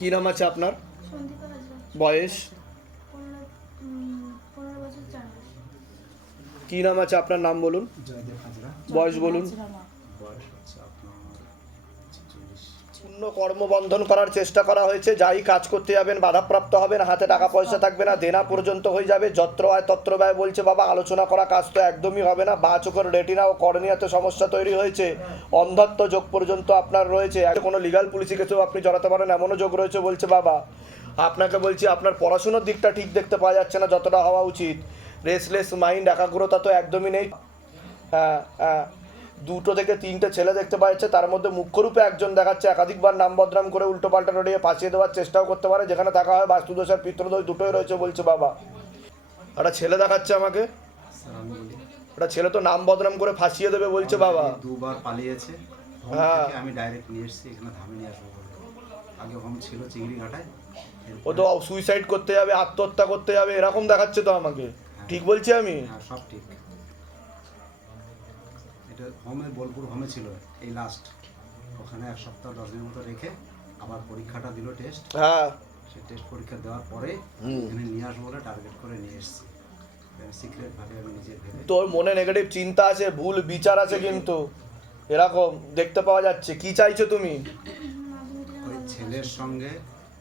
কি নাম আছে আপনার? বয়স? কি নাম আছে আপনার? নাম বলুন। বয়স বলুন। পূর্ণ কর্মবন্ধন করার চেষ্টা করা হয়েছে। যাই কাজ করতে যাবেন, বাধাপ্রাপ্ত হবেন, হাতে টাকা পয়সা থাকবে না, দেনা পর্যন্ত হয়ে যাবে। যত্র আয়, তত্র ব্যয় বলছে, বাবা, আলোচনা করা কাজ তো একদমই হবে না। বা চোখের রেটিনা ও কর্নিয়াতে সমস্যা তৈরি হয়েছে। অন্ধত্ব যোগ পর্যন্ত আপনার রয়েছে। কোনো লিগাল পুলিশি কেসেও আপনি জড়াতে পারেন, এমনও যোগ রয়েছে, বলছে বাবা। আপনাকে বলছি, আপনার পড়াশুনোর দিকটা ঠিক দেখতে পাওয়া যাচ্ছে না, যতটা হওয়া উচিত। রেসলেস মাইন্ড একাগ্রতা তো একদমই নেই। হ্যাঁ হ্যাঁ। দুটো থেকে তিনটে ছেলে দেখতে পাওয়া যাচ্ছে। তার মধ্যে মুখ্যরূপে একজন দেখাচ্ছে একাধিকবার নাম বদনাম করে উল্টো পাল্টা রড়িয়ে পাঠিয়ে দেওয়ার চেষ্টাও করতে পারে। যেখানে দেখা হয় বাস্তুদোষ আর পিত্রদোষ দুটোই রয়েছে বলছে বাবা। একটা ছেলে দেখাচ্ছে আমাকে। একটা ছেলে তো নাম বদনাম করে ফাঁসিয়ে দেবে বলছে বাবা। দুবার পালিয়েছে। হ্যাঁ। আমি ডাইরেক্ট নিয়ে এসেছি এখানে ধামে নিয়ে আসব আগে হোম ছিল চিংড়ি ঘাটায় ও তো সুইসাইড করতে যাবে আত্মহত্যা করতে যাবে এরকম দেখাচ্ছে তো আমাকে। ঠিক বলছি আমি? হ্যাঁ সব ঠিক। এটা হোমে বোলপুর হোমে ছিল এই লাস্ট ওখানে এক সপ্তাহ দশ দিনের মতো রেখে আবার পরীক্ষাটা দিল টেস্ট হ্যাঁ। সেই টেস্ট পরীক্ষা দেওয়ার পরে। এখানে নিয়ে আসব বলে টার্গেট করে নিয়ে এসেছি। সিক্রেট ভাবে আমি নিজে ভেবে তোর মনে নেগেটিভ চিন্তা আছে ভুল বিচার আছে কিন্তু। এরকম দেখতে পাওয়া যাচ্ছে। কি চাইছো তুমি? ওই ছেলের সঙ্গে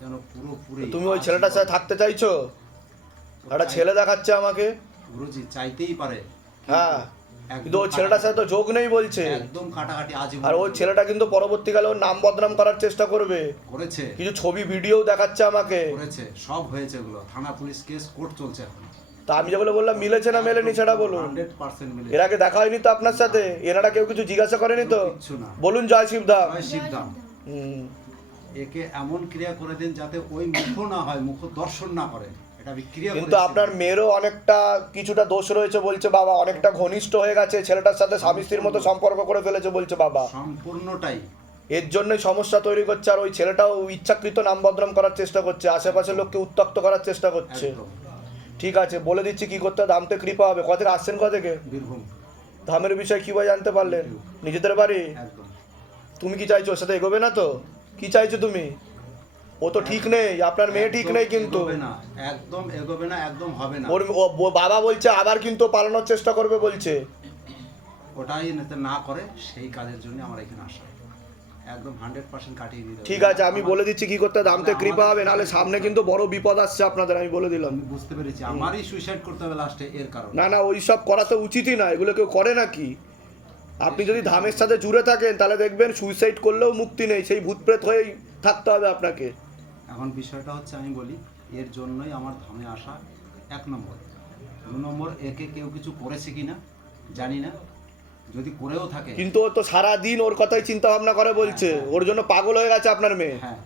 যেন পুরোপুরি তুমি ওই ছেলেটার সাথে থাকতে চাইছো? একটা ছেলে দেখাচ্ছে আমাকে। গুরুজি চাইতেই পারে। হ্যাঁ। কিন্তু ওই ছেলেটার সাথে তো যোগ নেই বলছে। একদম কাটাকাটি আজীবন আর ওই ছেলেটা কিন্তু পরবর্তীকালে ওর নাম বদনাম করার চেষ্টা করবে। করেছে। কিছু ছবি ভিডিও দেখাচ্ছে আমাকে। করেছে সব হয়েছে এগুলো থানা পুলিশ কেস কোর্ট চলছে এখন। তা আমি যেগুলো বললাম মিলেছে না মেলেনি সেটা বলুন? এর আগে দেখা হয়নি তো আপনার সাথে? এনারা কেউ কিছু জিজ্ঞাসা করেনি তো? বলুন জয় শিবধাম জয় শিবধাম একে এমন ক্রিয়া করে দিন যাতে ওই মুখ না হয় মুখ দর্শন না করে কিন্তু আপনার মেয়েরও অনেকটা কিছুটা দোষ রয়েছে বলছে বাবা অনেকটা ঘনিষ্ঠ হয়ে গেছে ছেলেটার সাথে স্বামী স্ত্রীর মতো সম্পর্ক করে ফেলেছে বলছে বাবা। সম্পূর্ণটাই। এর জন্যই সমস্যা তৈরি করছে আর ওই ছেলেটাও ইচ্ছাকৃত নাম বদনাম করার চেষ্টা করছে আশেপাশের লোককে উত্তক্ত করার চেষ্টা করছে। ঠিক আছে বলে দিচ্ছি কি করতে হবে, দামতে কৃপা হবে। কোথা আসছেন কোথা থেকে ধামের বিষয়ে কীভাবে জানতে পারলেন? নিজেদের বাড়ি? তুমি কি চাইছো ওর সাথে এগোবে না তো? কি চাইছো তুমি? ও তো ঠিক নেই আপনার মেয়ে ঠিক নেই কিন্তু। একদম এগোবে না একদম হবে না। ওর ও বাবা বলছে আবার কিন্তু পালানোর চেষ্টা করবে বলছে। ওটাই না করে সেই কাজের জন্য আমার এখানে আসা। একদম হান্ড্রেড পার্সেন্ট কাটিয়ে দিতে ঠিক আছে আমি বলে দিচ্ছি কি করতে হবে, দামতে কৃপা হবে নাহলে সামনে কিন্তু বড় বিপদ আসছে আপনাদের আমি বলে দিলাম। বুঝতে পেরেছি আমারই সুইসাইড করতে হবে লাস্টে এর কারণে। না না ওই সব করা তো উচিতই না এগুলো কেউ করে নাকি? আপনি যদি ধামের সাথে জুড়ে থাকেন তাহলে দেখবেন সুইসাইড করলেও মুক্তি নেই সেই ভূতপ্রেত হয়েই থাকতে হবে আপনাকে। এখন বিষয়টা হচ্ছে আমি বলি এর জন্যই আমার ধামে আসা এক নম্বর। দু নম্বর একে কেউ কিছু করেছে কিনা জানি না। যদি করেও থাকে কিন্তু ও তো সারা দিন ওর কথাই চিন্তা ভাবনা করে বলছে। ওর জন্য পাগল হয়ে গেছে আপনার মেয়ে। হ্যাঁ।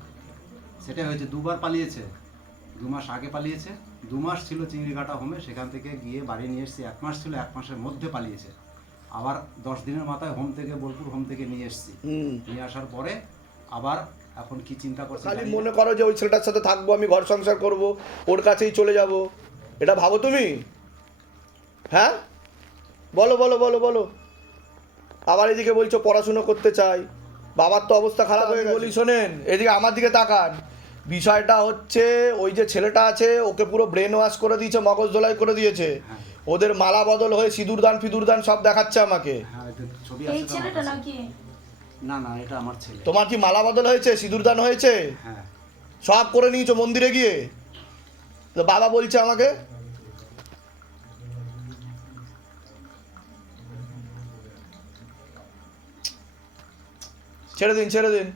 সেটাই হয়েছে দুবার পালিয়েছে। দু মাস আগে পালিয়েছে। দু মাস ছিল চিংড়িঘাটা হোমে সেখান থেকে গিয়ে বাড়ি নিয়ে এসেছি। এক মাস ছিল এক মাসের মধ্যে পালিয়েছে। আবার দশ দিনের মাথায় হোম থেকে বোলপুর হোম থেকে নিয়ে এসেছি। হুম। নিয়ে আসার পরে আবার এখন কি চিন্তা করছে খালি মনে করো যে ওই ছেলেটার সাথে থাকব আমি ঘর সংসার করব ওর কাছেই চলে যাব। এটা ভাবো তুমি? হ্যাঁ? বলো বলো বলো বলো। আবার এদিকে বলছো পড়াশুনো করতে চাই। বাবার তো অবস্থা খারাপ হয়ে বলি শোনেন এদিকে আমার দিকে তাকান। বিষয়টা হচ্ছে ওই যে ছেলেটা আছে ওকে পুরো ব্রেন ওয়াশ করে দিয়েছে মগজ ধোলাই করে দিয়েছে। হ্যাঁ। ওদের মালা বদল হয়ে সিঁদুর দান ফিদুর দান সব দেখাচ্ছে আমাকে। হ্যাঁ ছবি না না এটা আমার ছেলে। তোমার কি মালা বদল হয়েছে? সিঁদুর দান হয়েছে? হ্যাঁ। সব করে নিয়েছো মন্দিরে গিয়ে? তো বাবা বলছে আমাকে ছেড়ে দিন ছেড়ে দিন।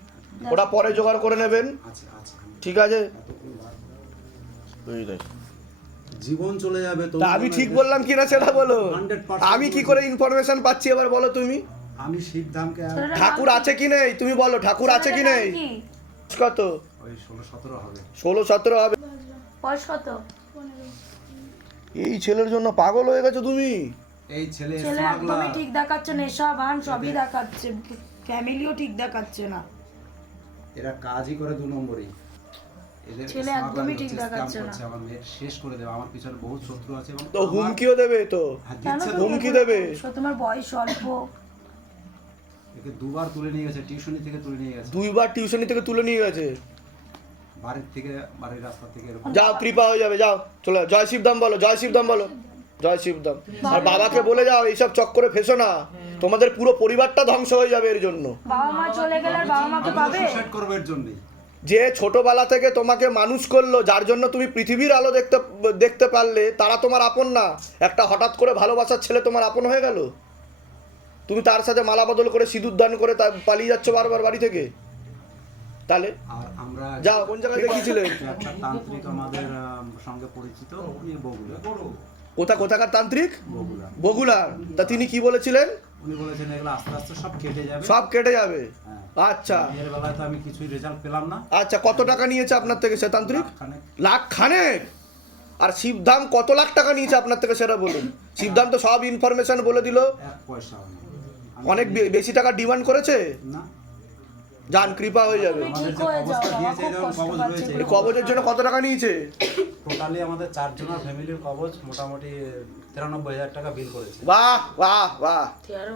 ওটা পরে জোগাড় করে নেবেন। আছে আছে ঠিক আছে? জীবন চলে যাবে তো আমি ঠিক বললাম কিনা সেটা বলো। আমি কি করে ইনফরমেশন পাচ্ছি এবার বলো তুমি? আমি শিবধামকে আর ছেলেটার ঠাকুর আছে কি নেই? তুমি বলো ঠাকুর আছে কি নেই? কত? ওই ষোলো সতেরো হবে। ষোলো সতেরো হবে। বয়স কত? এই ছেলের জন্য পাগল হয়ে গেছো তুমি। এই ছেলে ছেলে একদমই ঠিক দেখাচ্ছে নেশা ভান সবই দেখাচ্ছে। ফ্যামিলিও ঠিক দেখাচ্ছে না। এরা কাজই করে দু নম্বরই। ছেলে একদমই ঠিক দেখাচ্ছে না। আমার মেয়ে শেষ করে দেবে। আমার পিছনে বহুত শত্রু আছে তো হুমকিও দেবে তো? হ্যাঁ, হুমকি দেবে? তোমার বয়স অল্প। একে দুবার তুলে নিয়ে গেছে টিউশনি থেকে তুলে নিয়ে গেছে। দুইবার টিউশনি থেকে তুলে নিয়ে গেছে? বাড়ির থেকে বাড়ির রাস্তা থেকে এরকম। যাও কৃপা হয়ে যাবে যাও চলে। জয় শিবদাম বলো জয় শিবদাম বলো। জয় শিবদাম আর বাবাকে বলে যাও এইসব চক্করে ফেসো না। তোমাদের পুরো পরিবারটা ধ্বংস হয়ে যাবে এর জন্য। বাবা মা চলে গেলে আর বাবা মাকে পাবে? সুইসাইড করবে এর জন্যই। যে ছোটবেলা থেকে তোমাকে মানুষ করল যার জন্য তুমি পৃথিবীর আলো দেখতে দেখতে পারলে তারা তোমার আপন না। একটা হঠাৎ করে ভালোবাসার ছেলে তোমার আপন হয়ে গেল? তুমি তার সাথে মালা বদল করে সিঁদুর দান করে তা পালিয়ে যাচ্ছ বারবার বাড়ি থেকে? তাহলে? আমরা যাও কোন জায়গায় দেখিয়েছিলে তান্ত্রিক আমাদের সঙ্গে পরিচিত উনি বগুড়া। কোথা কোথাকার তান্ত্রিক? বগুলার তা তিনি কি বলেছিলেন? উনি বলেছেন এগুলো আস্তে আস্তে সব কেটে যাবে। সব কেটে যাবে। হ্যাঁ। আচ্ছা। এর বেলায় তো আমি কিছুই রেজাল্ট পেলাম না। আচ্ছা কত টাকা নিয়েছে আপনার থেকে সে তান্ত্রিক? লাখ খানেক। আর শিবধাম কত লাখ টাকা নিয়েছে আপনার থেকে সেটা বলুন। শিবধাম তো সব ইনফরমেশন বলে দিল। এক আমি অনেক বেশি টাকা ডিমান্ড করেছে? না। যান কৃপা হয়ে যাবে। কবজের জন্য কত টাকা নিয়েছে? টোটালি আমাদের চারজনের ফ্যামিলির কবজ মোটামুটি তিরানব্বই হাজার টাকা বিল করেছে। বাহ বাহ বাহ।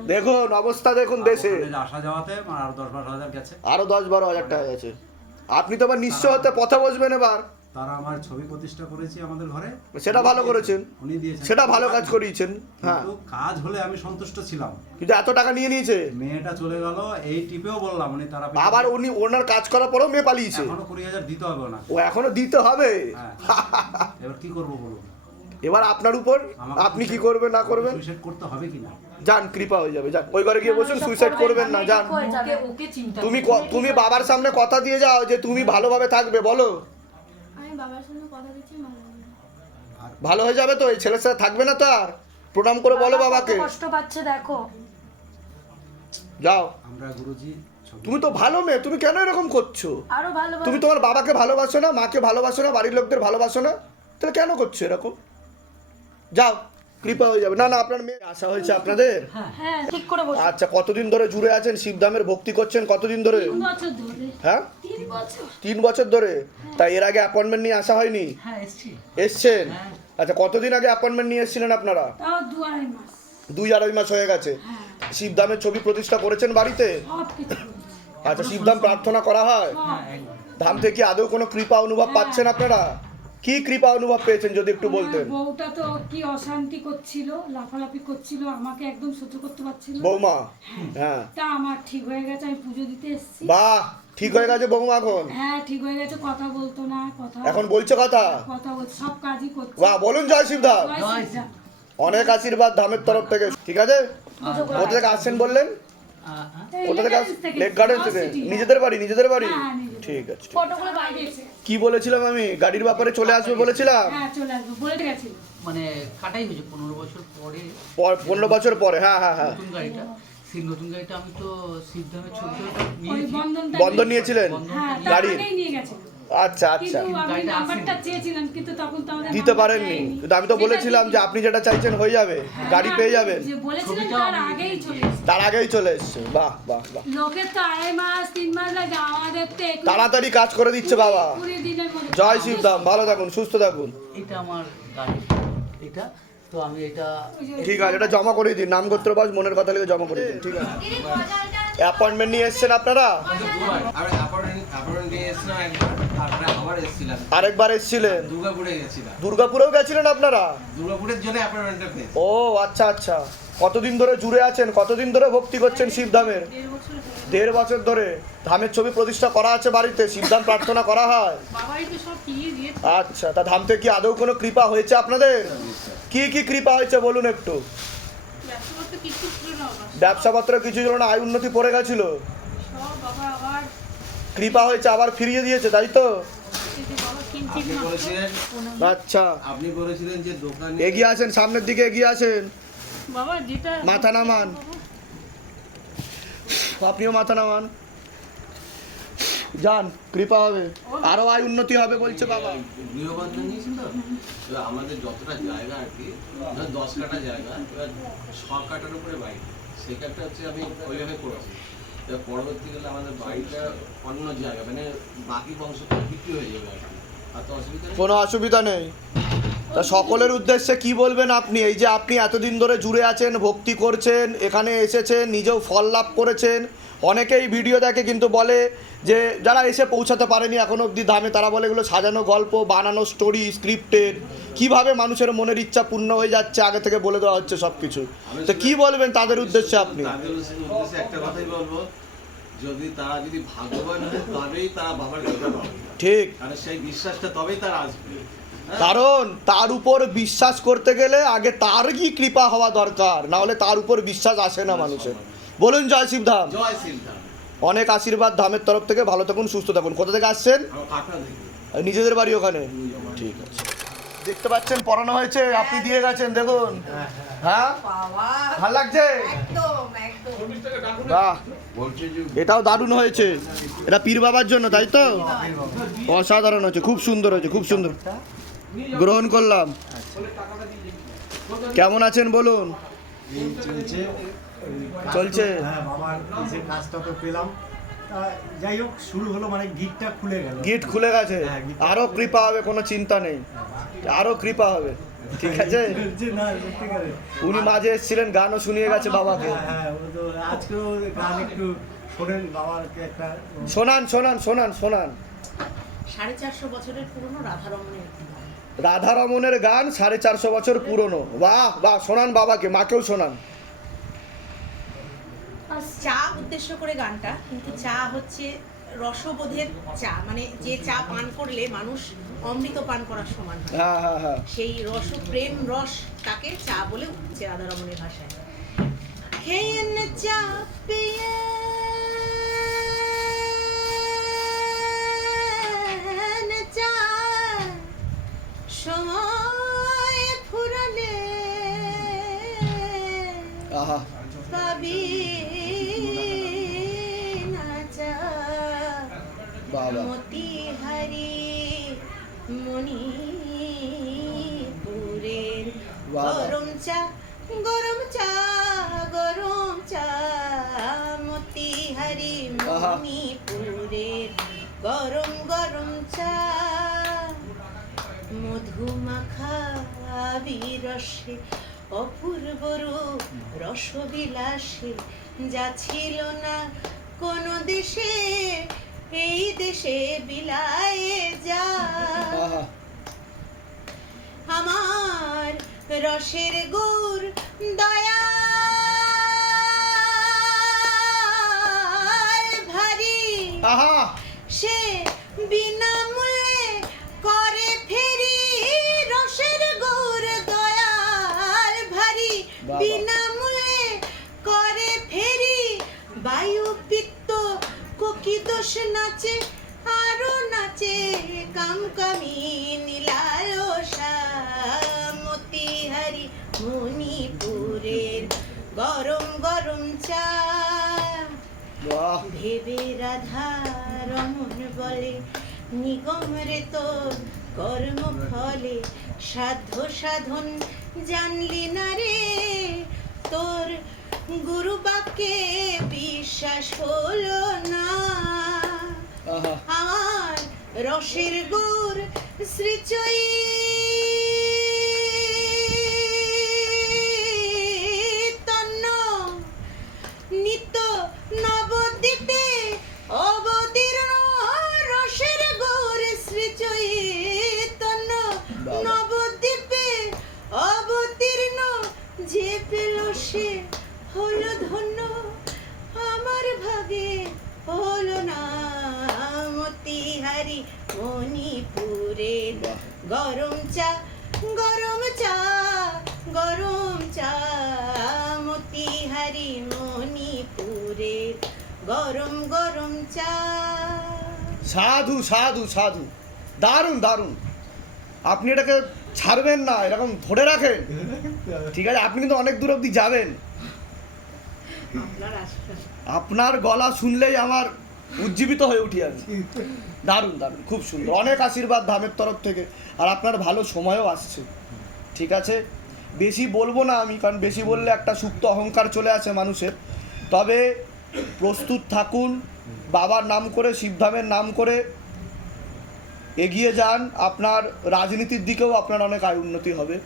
দেখুন অবস্থা দেখুন দেশে। আসা যাওয়াতে আরও দশ বারো হাজার গেছে। আরও দশ বারো হাজার টাকা গেছে। আপনি তো আবার নিশ্চয় হতে পথে বসবেন এবার। তারা আমার ছবি প্রতিষ্ঠা করেছি আমাদের ঘরে। সেটা ভালো করেছেন। উনি দিয়েছেন। সেটা ভালো কাজ করিয়েছেন। হ্যাঁ। কাজ হলে আমি সন্তুষ্ট ছিলাম। কিন্তু এত টাকা নিয়ে নিয়েছে। মেয়েটা চলে গেল এই টিপেও বললাম উনি তারা আবার উনি ওনার কাজ করার পরেও মেয়ে পালিয়েছে। এখনও কুড়ি হাজার দিতে হবে না ও এখনও দিতে হবে? হ্যাঁ। এবার কি করব বলুন? এবার আপনার উপর আপনি কি করবেন না করবেন? সুইসাইড করতে হবে কি না? যান কৃপা হয়ে যাবে যান। ওই ঘরে গিয়ে বসুন সুইসাইড করবেন না যান। তুমি তুমি বাবার সামনে কথা দিয়ে যাও যে তুমি ভালোভাবে থাকবে বলো। বাবার সঙ্গে কথা দিচ্ছি ভালো হবে আর ভালো হয়ে যাবে তো এই ছেলের সাথে থাকবে না তো আর। প্রণাম করে বলো বাবাকে। কষ্ট পাচ্ছে দেখো। যাও। আমরা গুরুজি তুমি তো ভালো মেয়ে তুমি কেন এরকম করছ? আরও ভালো তুমি তোমার বাবাকে ভালোবাসো না মাকে ভালোবাসো না বাড়ির লোকদের ভালোবাসো না? তাহলে কেন করছ এরকম? যাও। কৃপা হয়ে যাবে। না না আপনার মেয়ে আশা হয়েছে আপনাদের? হ্যাঁ ঠিক করে বসো আচ্ছা কতদিন ধরে জুড়ে আছেন? শিবধামের ভক্তি করছেন কতদিন ধরে? বছর ধরে। হ্যাঁ? তিন বছর। ধরে? তাই এর আগে অ্যাপয়েন্টমেন্ট নিয়ে আসা হয়নি? হ্যাঁ এসছি। এসছেন? হ্যাঁ। আচ্ছা কতদিন আগে অ্যাপয়েন্টমেন্ট নিয়ে এসেছিলেন আপনারা? দুই আড়াই মাস হয়ে গেছে। হ্যাঁ। শিবধামের ছবি প্রতিষ্ঠা করেছেন বাড়িতে? আচ্ছা শিবধাম প্রার্থনা করা হয়? হ্যাঁ ধাম থেকে আদৌ কোনো কৃপা অনুভব পাচ্ছেন আপনারা? কি কৃপা অনুভব পেয়েছেন যদি একটু বলতেন? বউটা তো কি অশান্তি করছিল লাফালাফি করছিল আমাকে একদম সহ্য করতে পারছিল। বৌমা? হ্যাঁ তা আমার ঠিক হয়ে গেছে আমি পুজো দিতে এসেছি। বাহ ঠিক হয়ে গেছে বৌমা এখন? হ্যাঁ ঠিক হয়ে গেছে কথা বলতো না কথা এখন বলছে কথা? কথা বলছে সব কাজই করছে। বাহ বলুন জয় শ্রীরাম। অনেক আশীর্বাদ ধামের তরফ থেকে ঠিক আছে? কোথা থেকে আসছেন বললেন? কোথা থেকে লেক গার্ডেন থেকে। হ্যাঁ। নিজেদের বাড়ি নিজেদের বাড়ি। হ্যাঁ, ঠিক আছে কি বলেছিলাম আমি? গাড়ির ব্যাপারে চলে আসবে বলেছিলাম। হ্যাঁ চলে আসব। বলে গেছিল মানে কাটাই হয়েছে পনেরো বছর পরে। পর- পনেরো বছর পরে হ্যাঁ হ্যাঁ হ্যাঁ। নতুন গাড়িটা। সেই নতুন গাড়িটা আমি তো সিদ্ধামে বন্ধনটা বন্ধন নিয়েছিলেন? গাড়ি গাড়ির? নিয়ে আচ্ছা আচ্ছা। দিতে পারেননি। কিন্তু আমি তো বলেছিলাম যে আপনি যেটা চাইছেন হয়ে যাবে গাড়ি পেয়ে যাবেন। তার আগেই চলে এসেছে। তার আগেই চলে এসছে। বাহ বাহ বাহ। লোকের তো আড়াই মাস তিন মাস লাগে আমাদের তো তাড়াতাড়ি কাজ করে দিচ্ছে বাবা। কুড়ি দিনের মধ্যে। জয় শিবধাম ভালো থাকুন সুস্থ থাকুন। এটা আমার গাড়ি। এটা তো আমি এটা ঠিক আছে এটা জমা করে দিন। নাম গোত্র বাস মনের কথা লিখে জমা করে দিন। ঠিক আছে। অ্যাপয়েন্টমেন্ট নিয়ে এসছেন আপনারা? আরেকবার এসেছিলেন? দুর্গাপুরেও গেছিলেন আপনারা? দুর্গাপুরের জন্য ও আচ্ছা আচ্ছা। কতদিন ধরে জুড়ে আছেন? কতদিন ধরে ভক্তি করছেন শিবধামের? দেড় বছর ধরে। ধামের ছবি প্রতিষ্ঠা করা আছে বাড়িতে শিবধাম প্রার্থনা করা হয়। আচ্ছা তা ধাম থেকে কি আদৌ কোনো কৃপা হয়েছে আপনাদের? কি কি কৃপা হয়েছে বলুন একটু। ব্যবসাপত্র কিছু ছিল না আয় উন্নতি পড়ে গেছিল। সব বাবা আবার কৃপা হয়েছে আবার ফিরিয়ে দিয়েছে তাই তো? আচ্ছা। আপনি বলেছিলেন যে দোকানে এগিয়ে আসেন সামনের দিকে এগিয়ে বাবা যেটা মাথা নামান। আপনিও মাথা নামান। যান কৃপা হবে। আরও আয় উন্নতি হবে বলছে বাবা। নিয়েছিল আমাদের যতটা জায়গা আর কি দশ কাটা জায়গা এবার ছ কাটার উপরে বাড়ি সেই কাজটা হচ্ছে আমি ওইভাবে করেছি। তা পরবর্তীকালে আমাদের বাড়িটা অন্য জায়গা মানে বাকি বংশ বিক্রি হয়ে যাবে আর কি। আর তো অসুবিধা কোনো অসুবিধা নেই। তা সকলের উদ্দেশ্যে কি বলবেন আপনি? এই যে আপনি এতদিন ধরে জুড়ে আছেন ভক্তি করছেন এখানে এসেছেন নিজেও ফল লাভ করেছেন। অনেকেই ভিডিও দেখে কিন্তু বলে যে যারা এসে পৌঁছাতে পারেনি এখনও অবধি দামে তারা বলে এগুলো সাজানো গল্প বানানো স্টোরি স্ক্রিপ্টেড কীভাবে মানুষের মনের ইচ্ছা পূর্ণ হয়ে যাচ্ছে আগে থেকে বলে দেওয়া হচ্ছে সব কিছু তো কি বলবেন তাদের উদ্দেশ্যে আপনি? একটা কথাই বলব যদি তারা যদি ভাগ্যবান হয় তবেই তারা বাবার কৃপা পাবে ঠিক। সেই বিশ্বাসটা তবেই তারা আসবে? কারণ তার উপর বিশ্বাস করতে গেলে আগে তার কি কৃপা হওয়া দরকার না হলে তার উপর বিশ্বাস আসে না মানুষের। বলুন জয় জয় সিলধাম অনেক আশীর্বাদ ধামের তরফ থেকে ভালো থাকুন সুস্থ থাকুন। কোথা থেকে আসছেন? নিজেদের বাড়ি ওখানে? ঠিক আছে। দেখতে পাচ্ছেন পড়ানো হয়েছে আপনি দিয়ে গেছেন দেখুন। হ্যাঁ? ভালো লাগছে? বাহ। এটাও দারুণ হয়েছে। এটা পীর বাবার জন্য তাই তো? অসাধারণ হয়েছে খুব সুন্দর হয়েছে খুব সুন্দর। গ্রহণ করলাম। কেমন আছেন বলুন? চলছে? হ্যাঁ পেলাম। যাই হোক শুরু হলো মানে গিটটা খুলে গেল। গিট খুলে গেছে? হ্যাঁ, আরও কৃপা হবে কোনো চিন্তা নেই। আরও কৃপা হবে। ঠিক আছে? উনি মাঝে এসেছিলেন গানও শুনিয়ে গেছে বাবাকে। হ্যাঁ হ্যাঁ আজকেও গান একটু শোনেন বাবাকে একটা। শোনান শোনান শোনান শোনান। সাড়ে চারশো বছরের পুরনো রাধারমণের। রাধারমণের গান সাড়ে চারশো বছর পুরনো। বাহ বাহ শোনান বাবাকে মাকেও শোনান। চা উদ্দেশ্য করে গানটা কিন্তু চা হচ্ছে রসবোধের চা মানে যে চা পান করলে মানুষ অমৃত পান করার সমান হয়। হ্যাঁ হ্যাঁ সেই রস প্রেম রস তাকে চা বলে উঠছে রাধারমণের ভাষায়। খেয়েন চা পেয়েন পাবি না চা মতিহারি মণিপুরের গরম চা গরম চা গরম চা। মতিহারি আহা। মণিপুরের গরম গরম চা। মধুমাখা বিরসে অপূর্ব রূপ রসবিলাসে যা ছিল না কোন দেশে এই দেশে বিলায়ে যা। আমার রসের গুড় দয়া। ভারী সে বিনামূল্যে কামকামি নীলালসা মতিহারি মণিপুরের গরম গরম চা ভেবে রাধা রমন বলে নিগম রে তোর কর্ম ফলে সাধ্য সাধন জানলি না রে তোর গুরু বাক্যে বিশ্বাস হলো না আহা আমার রসের গুর শ্রীচৈ তন্ন নিত্য নবদ্বীপে অবতীর্ণ রসের গৌর শ্রী চৈতন্য নবদ্বীপে অবতীর্ণ যে পেল সে হলো ধন্য আমার ভাগে। হলো না মতিহারি মণিপুরের বাহ। গরম চা গরম চা গরম চা মতিহারি মণিপুরের গরম গরম চা। সাধু সাধু সাধু। দারুণ দারুণ। আপনি এটাকে ছাড়বেন না এরকম ধরে রাখেন। ঠিক আছে আপনি কিন্তু অনেক দূর অবধি যাবেন। আপনার গলা শুনলেই আমার উজ্জীবিত হয়ে উঠি আমি। দারুণ দারুণ, খুব সুন্দর। অনেক আশীর্বাদ ধামের তরফ থেকে। আর আপনার ভালো সময়ও আসছে। ঠিক আছে? বেশি বলব না আমি, কারণ বেশি বললে একটা সুপ্ত অহংকার চলে আসে মানুষের। তবে প্রস্তুত থাকুন। বাবার নাম করে শিবধামের নাম করে এগিয়ে যান। আপনার রাজনীতির দিকেও আপনার অনেক আয় উন্নতি হবে।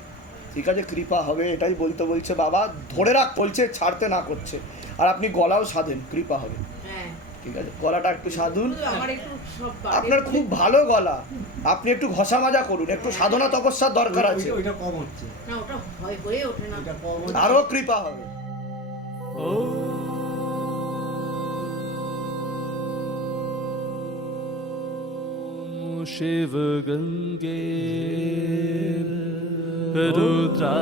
ঠিক আছে কৃপা হবে এটাই বলতে বলছে বাবা। ধরে রাখ বলছে ছাড়তে না করছে। আর আপনি গলাও সাধেন কৃপা হবে। হ্যাঁ। ঠিক আছে গলাটা একটু সাধুন। শুধু আমার একটু সব বাদে- আপনার খুব ভালো গলা। আপনি একটু ঘষা মাজা করুন একটু সাধনা তপস্যার দরকার আছে। ওইটা- ওইটা কম হচ্ছে। না ওটা হয় হয়ে ওঠে না। ওইটা কম হচ্ছে। আরও কৃপা হবে। शिव রুদ্রা